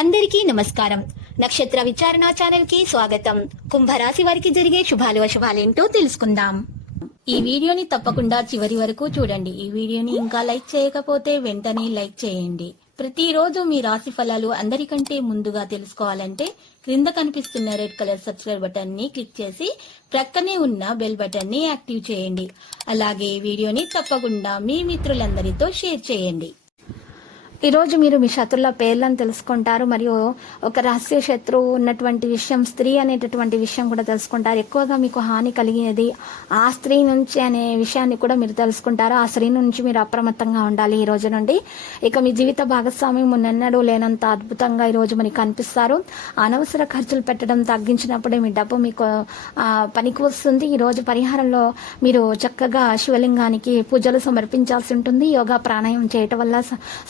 అందరికీ నమస్కారం. నక్షత్ర విచారణ ఛానల్ కి స్వాగతం. కుంభరాశి వారికి జరిగే శుభాలు అశుభాలేంటో తెలుసుకుందాం. ఈ వీడియోని తప్పకుండా చివరి వరకు చూడండి. ఈ వీడియోని ఇంకా లైక్ చేయకపోతే వెంటనే లైక్ చేయండి. ప్రతిరోజు మీ రాశి ఫలాలు అందరికంటే ముందుగా తెలుసుకోవాలంటే క్రింద కనిపిస్తున్న రెడ్ కలర్ సబ్స్క్రైబ్ బటన్ ని క్లిక్ చేసి ప్రక్కనే ఉన్న బెల్ బటన్ ని యాక్టివ్ చేయండి. అలాగే ఈ వీడియోని తప్పకుండా మీ మిత్రులందరితో షేర్ చేయండి. ఈరోజు మీరు మీ శత్రుల పేర్లను తెలుసుకుంటారు. మరియు ఒక రహస్య శత్రువు ఉన్నటువంటి విషయం, స్త్రీ అనేటటువంటి విషయం కూడా తెలుసుకుంటారు. ఎక్కువగా మీకు హాని కలిగేది ఆ స్త్రీ నుంచి అనే విషయాన్ని కూడా మీరు తెలుసుకుంటారు. ఆ స్త్రీ నుంచి మీరు అప్రమత్తంగా ఉండాలి ఈ రోజు నుండి. ఇక మీ జీవిత భాగస్వామ్యం మున్నెన్నడూ లేనంత అద్భుతంగా ఈ రోజు మనకి కనిపిస్తారు. అనవసర ఖర్చులు పెట్టడం తగ్గించినప్పుడే మీ డబ్బు మీకు పనికి వస్తుంది. ఈ రోజు పరిహారంలో మీరు చక్కగా శివలింగానికి పూజలు సమర్పించాల్సి ఉంటుంది. యోగా ప్రాణాయామం చేయటం వల్ల,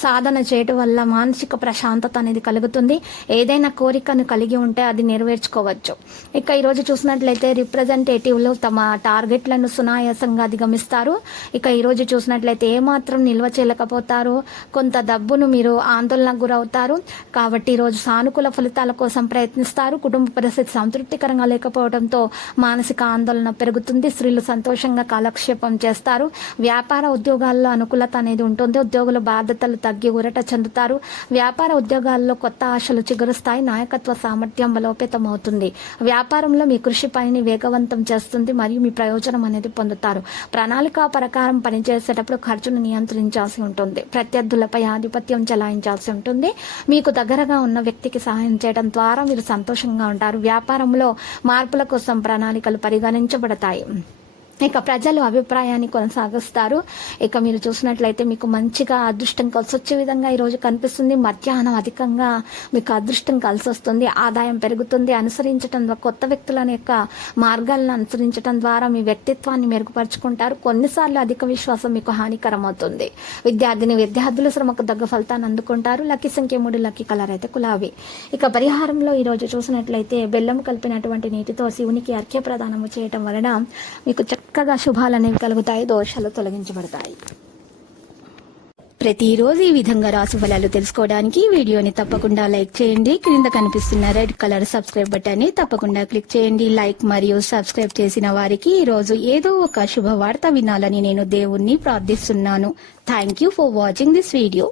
సాధన చేయటం వల్ల మానసిక ప్రశాంతత అనేది కలుగుతుంది. ఏదైనా కోరికను కలిగి ఉంటే అది నెరవేర్చుకోవచ్చు. ఇక ఈరోజు చూసినట్లయితే రిప్రజెంటేటివ్లు తమ టార్గెట్లను సునాయాసంగా అధిగమిస్తారు. ఇక ఈరోజు చూసినట్లయితే ఏమాత్రం నిల్వ చేయలేకపోతారు. కొంత డబ్బును మీరు ఆందోళనకు గురవుతారు. కాబట్టి ఈరోజు సానుకూల ఫలితాల కోసం ప్రయత్నిస్తారు. కుటుంబ పరిస్థితి సంతృప్తికరంగా లేకపోవడంతో మానసిక ఆందోళన పెరుగుతుంది. స్త్రీలు సంతోషంగా కాలక్షేపం చేస్తారు. వ్యాపార ఉద్యోగాల్లో అనుకూలత అనేది ఉంటుంది. ఉద్యోగుల బాధ్యతలు తగ్గి ఊరట చెందుతారు. వ్యాపార ఉద్యోగాల్లో కొత్త ఆశలు చిగురుస్తాయి. నాయకత్వ సామర్థ్యం బలోపేతమవుతుంది. వ్యాపారంలో మీ కృషి పనిని వేగవంతం చేస్తుంది మరియు మీ ప్రయోజనం అనేది పొందుతారు. ప్రణాళిక ప్రకారం పనిచేసేటప్పుడు ఖర్చును నియంత్రించాల్సి ఉంటుంది. ప్రత్యర్థులపై ఆధిపత్యం చెలాయించాల్సి ఉంటుంది. మీకు దగ్గరగా ఉన్న వ్యక్తికి సహాయం చేయడం ద్వారా మీరు సంతోషంగా ఉంటారు. వ్యాపారంలో మార్పుల కోసం ప్రణాళికలు పరిగణించబడతాయి. ఇక ప్రజలు అభిప్రాయాన్ని కొనసాగిస్తారు. ఇక మీరు చూసినట్లయితే మీకు మంచిగా అదృష్టం కలిసి వచ్చే విధంగా ఈరోజు కనిపిస్తుంది. మధ్యాహ్నం అధికంగా మీకు అదృష్టం కలిసి వస్తుంది. ఆదాయం పెరుగుతుంది. అనుసరించడం ద్వారా, కొత్త వ్యక్తుల యొక్క మార్గాలను అనుసరించడం ద్వారా మీ వ్యక్తిత్వాన్ని మెరుగుపరుచుకుంటారు. కొన్నిసార్లు అధిక విశ్వాసం మీకు హానికరం అవుతుంది. విద్యార్థులు శ్రమకు తగ్గ ఫలితాన్ని అందుకుంటారు. లక్కీ సంఖ్య 3, లక్కీ కలర్ అయితే గులాబీ. ఇక పరిహారంలో ఈరోజు చూసినట్లయితే బెల్లం కలిపినటువంటి నీటితో శివునికి అర్ఘ్య ప్రదానము చేయటం వలన మీకు చక్కగా శుభాలు అనేవి కలుగుతాయి. దోషాలు తొలగించబడతాయి. ప్రతిరోజు ఈ విధంగా రాశి ఫలాలు తెలుసుకోవడానికి వీడియోని తప్పకుండా లైక్ చేయండి. క్రింద కనిపిస్తున్న రెడ్ కలర్ సబ్స్క్రైబ్ బటన్ ని తప్పకుండా క్లిక్ చేయండి. లైక్ మరియు సబ్స్క్రైబ్ చేసిన వారికి ఈ రోజు ఏదో ఒక శుభవార్త వినాలని నేను దేవుణ్ణి ప్రార్థిస్తున్నాను. Thank you for watching this video.